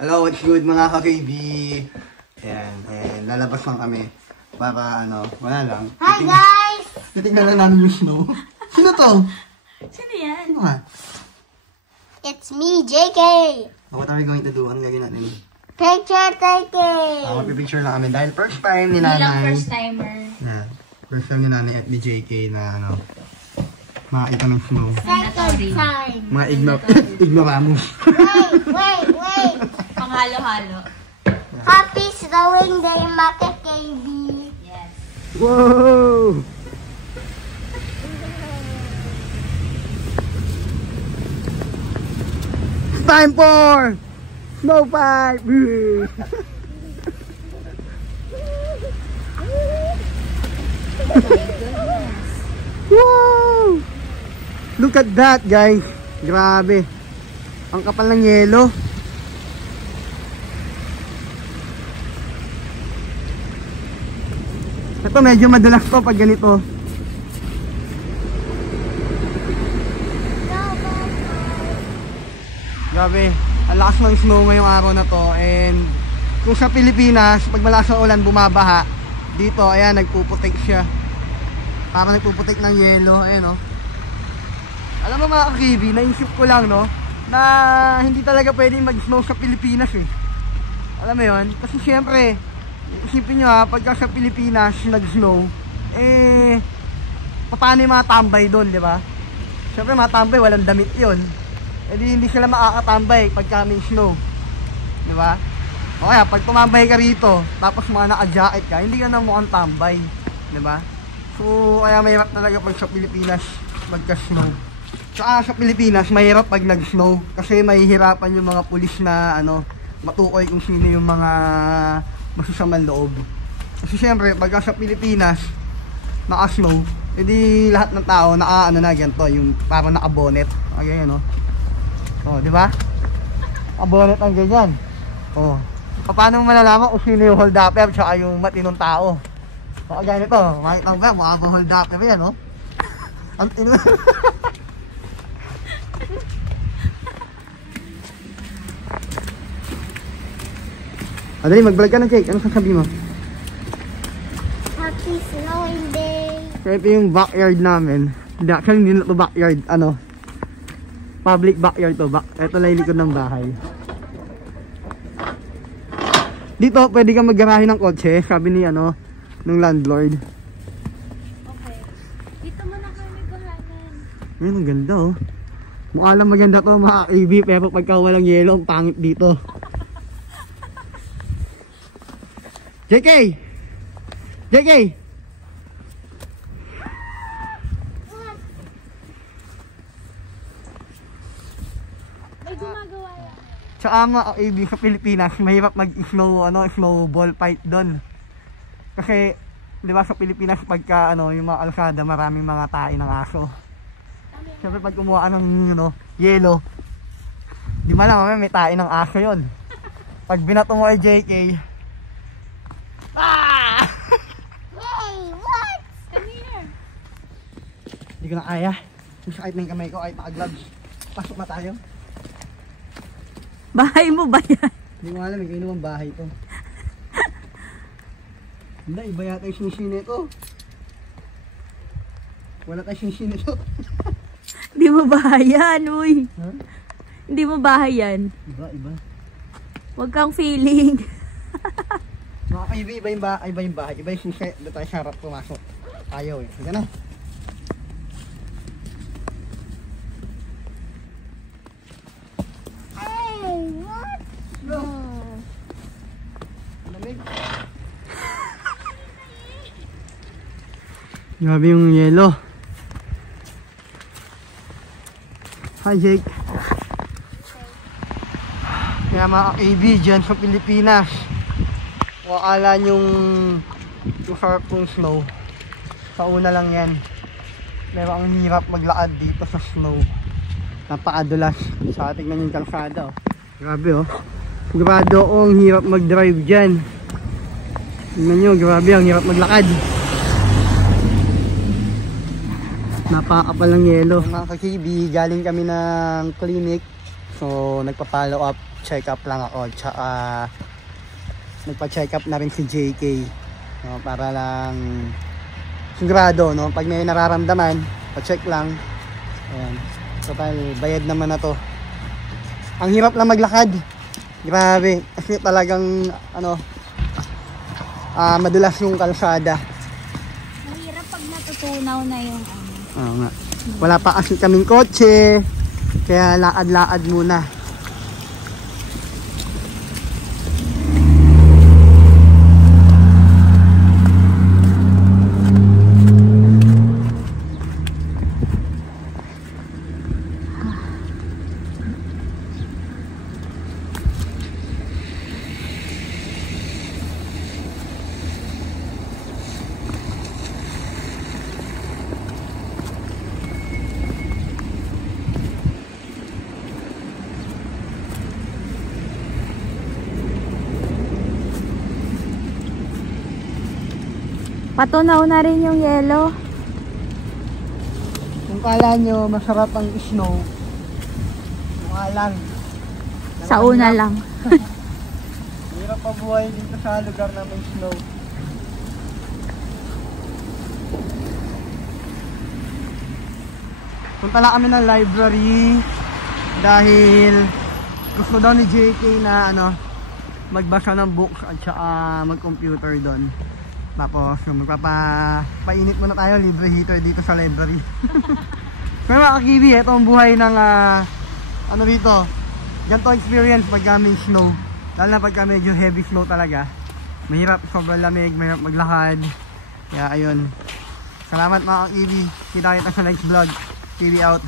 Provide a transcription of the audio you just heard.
Hello, what's good mga ka-KB? Ayan, lalabas lang kami para wala lang. Hi guys! Titignan lang namin yung snow. Sino to? Sino yan? Ano nga? It's me, JK! What are we going to do? Anong gagawin natin? Picture taking! Magpipicture lang kami dahil first time ni Bilang nanay. first timer. Yeah, first time ni nanay at ni JK na makakita ng snow. Second time! Mga ignoramus. Wait! Panghalo-halo. Happy snowing day, Maka KB! Yes. Whoa! Time for snow fight! Wow! Look at that, guys. Grabe. Ang kapal ng yelo. Ito medyo madalas to pag ganito. Grabe. Ang lakas ng snow ngayong araw na to. And kung sa Pilipinas, pag malakas ang ulan, bumabaha. Dito, ayan, nagpuputik siya. Parang nagpuputik ng yelo. Ayan, oh. Alam mo mga ka-KB, naisip ko lang, no, na hindi talaga pwedeng mag-snow sa Pilipinas, eh. Alam mo yun? Kasi syempre, isipin nyo ha, pagka sa Pilipinas nag-snow, paano yung mga tambay doon, di ba? Syempre mga tambay, walang damit yun. E di hindi sila makakatambay pagka may snow. Di ba? O kaya, pag tumambay ka rito, tapos mga naka-jacket ka, hindi ka na mukhang tambay. Di ba? So, kaya mahirap talaga pag sa Pilipinas magka-snow. Tsaka sa Pilipinas, mahirap pag nag-snow. Kasi mahihirapan yung mga pulis na, matukoy kung sino yung mga masusamang loob. Kasi syempre, pagka sa Pilipinas, naka-snow, edi lahat ng tao, na ganito, yung parang naka-bonnet. Ganyan, no? O, di ba? Naka-bonnet ang ganyan. O, paano mo malalaman kung sino yung hold-upper tsaka yung matinong tao? O, ganito, makita mo ba, mukha ba hold-upper yan, no? Ang tino. Adali, mag-vlog ka na, Jake. Anong sasabihin mo? Happy snowing day! So, ito yung backyard namin. Actually, hindi na ito backyard. Public backyard to. Ito lang yung likod ng bahay. Dito, pwede kang mag-garahe ng kotse. Sabi ni, nung landlord. Okay. Dito mo na kami kuhanan. Ayun, ang ganda, oh. Mukha lang maganda to, mga KB. Pero pagka walang yelo, ang pangit dito. JK! JK! May gumagawa yan. Tsaka mga ka-AB sa Pilipinas, mahirap mag-snow, snowball fight doon. Kasi, di ba sa Pilipinas, pagka, yung mga kalsada, maraming mga tae ng aso. Siyempre, pag kumuha ka ng, yelo, di ba lang, may tae ng aso yon. Pag binato mo ay JK, Hey, what? Come here. hindi ko na kaya. Yung sakit ng kamay ko, ay naka-gloves. Pasok na tayo. Bahay mo ba yan? Hindi ko alam, may kainuman bahay to. Hindi, iba yata yung sinisini nito. Wala tayong sinisini nito. Hindi mo bahay yan, uy. Huh? Hindi mo bahay yan. Iba. Huwag kang feeling. Mga kaibi, iba yung bahay. Iba yung sinisini. Doon tayo sa harap pumasok. Ayaw eh. Sige na. Hey, what? Go! Lamig. Grabe yung yelo. Hi Jake. Kaya mga ka-KB dyan sa Pilipinas, wakala yung sarap kong snow. Sa una lang yan. Pero ang hirap maglakad dito sa snow. Napakadulas. Sa tignan yung kalsada, oh. Grabe, oh. Sigurado ang hirap mag-drive dyan. Tignan nyo, grabe, ang hirap maglakad. Napakapal ng yelo. Mga ka-KB, galing kami ng clinic. So nagpa-follow up check up lang ako. Tsaka nagpa-check up na rin si JK. No, para lang sigurado, no? Pag may nararamdaman, pa-check lang. Ayan. Total, bayad naman na to. Ang hirap lang maglakad. Grabe. Kasi talagang, madulas yung kalsada. Mahirap pag natutunaw na yung ano. Oo nga. Wala pa kasi kaming kotse. Kaya lakad-lakad muna. Patunaw na rin yung yellow. Kung kala nyo masarap ang snow, mukha lang. Sa una lang. Hirap pa buhay dito sa lugar na may snow. Punta lang kami ng library dahil gusto daw ni JK na magbasa ng books at saka mag-computer doon. Tapos magpapainit muna tayo, libre heater dito sa library. So mga ka-kiwi, ito ang buhay ng dito. Ganito experience pag may snow. Lalo na pagka medyo heavy snow talaga. Mahirap, sobrang lamig, mahirap maglakad. Kaya ayun. Salamat mga ka-kiwi. Kita kita sa next vlog. TV out.